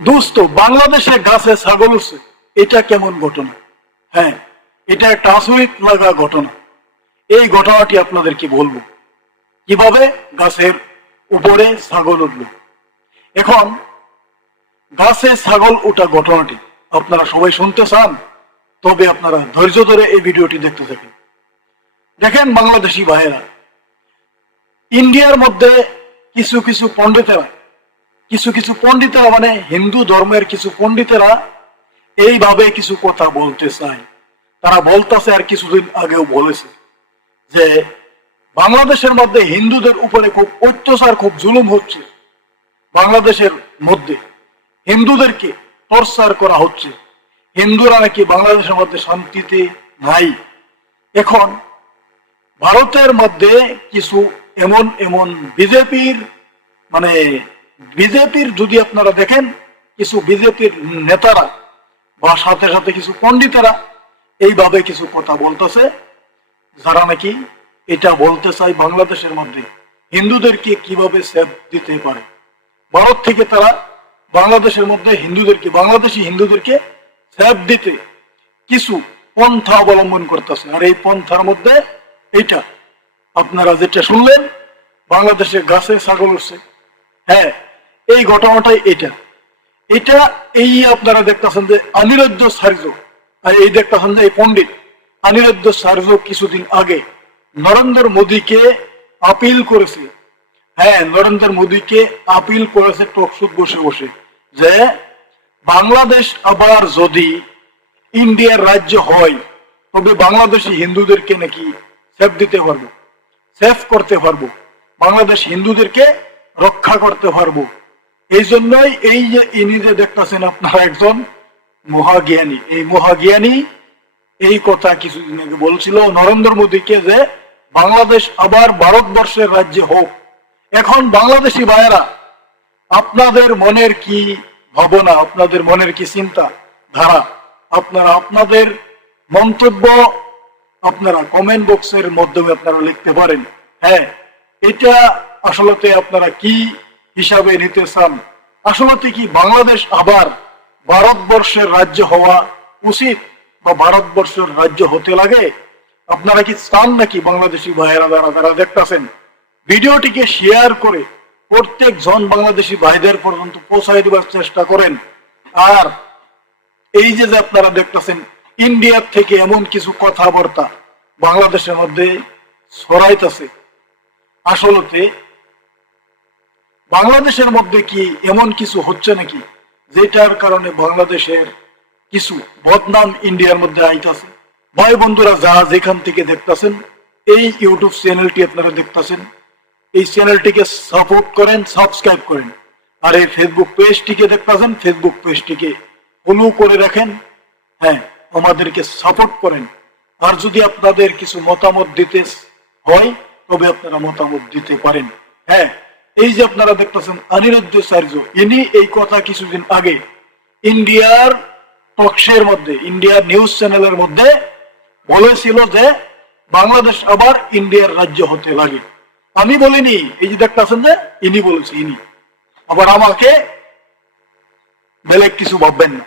দোস্ত, বাংলাদেশে গাছে ছাগল উঠছে। এটা কেমন ঘটনা? হ্যাঁ এটা একটা আচরিত লাগা ঘটনা। এই ঘটনাটি আপনাদেরকে বলব। কীভাবে গাছের উপরে ছাগল উঠল? এখন, গাছে ছাগল ওঠা ঘটনাটি আপনারা সবাই শুনতে চান, তবে আপনারা ধৈর্য ধরে এই ভিডিওটি দেখতে থাকেন। দেখেন বাংলাদেশি ভাইয়েরা, ইন্ডিয়ার মধ্যে কিছু কিছু পণ্ডিতেরা কিছু কিছু পণ্ডিতেরা মানে হিন্দু ধর্মের কিছু পণ্ডিতেরা এইভাবে কিছু কথা বলতে চায়। তারা বলতেছে আর কিছুদিন আগেও বলেছে যে, বাংলাদেশের মধ্যে হিন্দুদের উপরে খুব অত্যাচার, খুব জুলুম হচ্ছে। বাংলাদেশের মধ্যে হিন্দুদেরকে টর্চার করা হচ্ছে। হিন্দুরা নাকি বাংলাদেশের মধ্যে শান্তিতে নাই। এখন ভারতের মধ্যে কিছু এমন এমন বিজেপির মানে বিজেপির যদি আপনারা দেখেন, কিছু বিজেপির নেতারা বা সাথে সাথে কিছু পণ্ডিতেরা এইভাবে কিছু কথা বলতেছে, যারা নাকি এটা বলতে চায় বাংলাদেশের মধ্যে, হিন্দুদেরকে কীভাবে সেভ দিতে পারে? ভারত থেকে তারা বাংলাদেশের মধ্যে হিন্দুদেরকে, বাংলাদেশি হিন্দুদেরকে সেভ দিতে কিছু পন্থা অবলম্বন করতেছে। আর এই পন্থার মধ্যে এইটা, আপনারা যেটা শুনলেন বাংলাদেশের গাছে ছাগল উঠছে। হ্যাঁ এই ঘটনাটাই এটা। এটা এই আপনারা দেখতেছেন যে অনিরুদ্ধ সার্জ, আর এই দেখতেছেন যে এই পণ্ডিত অনিরুদ্ধ সার্জ কিছুদিন আগে নরেন্দ্র মোদীকে আপিল করেছে। হ্যাঁ নরেন্দ্র মোদীকে আপিল করেছে টকশুট বসে বসে যে বাংলাদেশ আবার যদি ইন্ডিয়ার রাজ্য হয়, তবে বাংলাদেশি হিন্দুদেরকে নাকি সেফ দিতে পারব, সেফ করতে পারব। বাংলাদেশ হিন্দুদেরকে রক্ষা করতে পারব। এই জন্যই এই যে ইনি যে দেখতেছেন আপনারা একজন মহাজ্ঞানী। এই মহাজ্ঞানী এই কথা কিছুদিন আগে বলছিল নরেন্দ্র মোদীকে যে বাংলাদেশ আবার ভারতবর্ষের রাজ্যে হোক। এখন বাংলাদেশি ভাইয়েরা, আপনাদের মনের কি ভাবনা, আপনাদের মনের কি চিন্তা ধারা? আপনারা আপনাদের মন্তব্য আপনারা কমেন্ট বক্সের মাধ্যমে আপনারা লিখতে পারেন। হ্যাঁ এটা আসলতে আপনারা কি হিসাবে নিতে চান। আসলতে কি বাংলাদেশ আবার ভারতবর্ষের রাজ্য হওয়া উচিত বা ভারতবর্ষের রাজ্য হতে লাগে? আপনারা কি চান নাকি বাংলাদেশি ভাইয়েরা যারা যারা দেখতেছেন? ভিডিওটিকে শেয়ার করে প্রত্যেক জন বাংলাদেশি ভাইদের পর্যন্ত পৌঁছাই দেওয়ার চেষ্টা করেন। আর এই যে যে আপনারা দেখতেছেন, ইন্ডিয়ার থেকে এমন কিছু কথাবার্তা বাংলাদেশের মধ্যে ছড়াইতেছে। আসলতে বাংলাদেশের মধ্যে কি এমন কিছু হচ্ছে নাকি? যেটার কারণে বাংলাদেশের কিছু বদনাম ইন্ডিয়ার মধ্যে আইতাছে। ভাই বন্ধুরা, যারা যেখান থেকে দেখতেছেন, এই ইউটিউব চ্যানেলটি আপনারা দেখতেছেন, এই চ্যানেলটিকে সাপোর্ট করেন, সাবস্ক্রাইব করেন। আর এই ফেসবুক পেজটিকে দেখতেছেন ফেসবুক পেজটিকে ফলো করে রাখেন হ্যাঁ আমাদেরকে সাপোর্ট করেন। আর যদি আপনাদের কিছু মতামত দিতে হয়, তবে আপনারা মতামত দিতে পারেন। হ্যাঁ এই যে আপনারা দেখতেছেন অনিরুদ্ধ চার্য ইনি এই কথা কিছুদিন আগে ইন্ডিয়ার টকশের মধ্যে, ইন্ডিয়ার নিউজ চ্যানেলের মধ্যে বলেছিল যে বাংলাদেশ আবার ইন্ডিয়ার রাজ্য হতে লাগে। আমি বলিনি, এই যে দেখতেছেন যে ইনি বলেছে, ইনি। আবার আমাকে বেলেগ কিছু ভাববেন না।